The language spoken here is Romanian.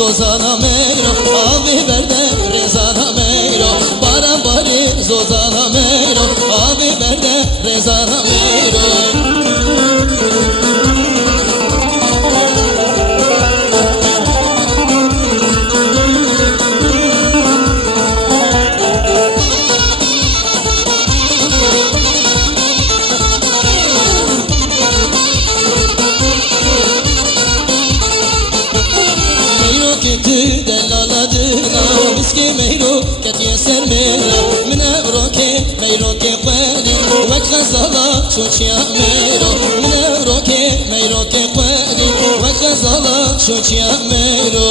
zozana meyro Abi berde rezana meyro Baran bari zozana meyro Abi berde rezana meyro Gitti delaladına miski meyro ketiye sermera min evroke meyro ke qani vek gazala çoçya meyro min evroke meyro ke qani vek gazala çoçya meyro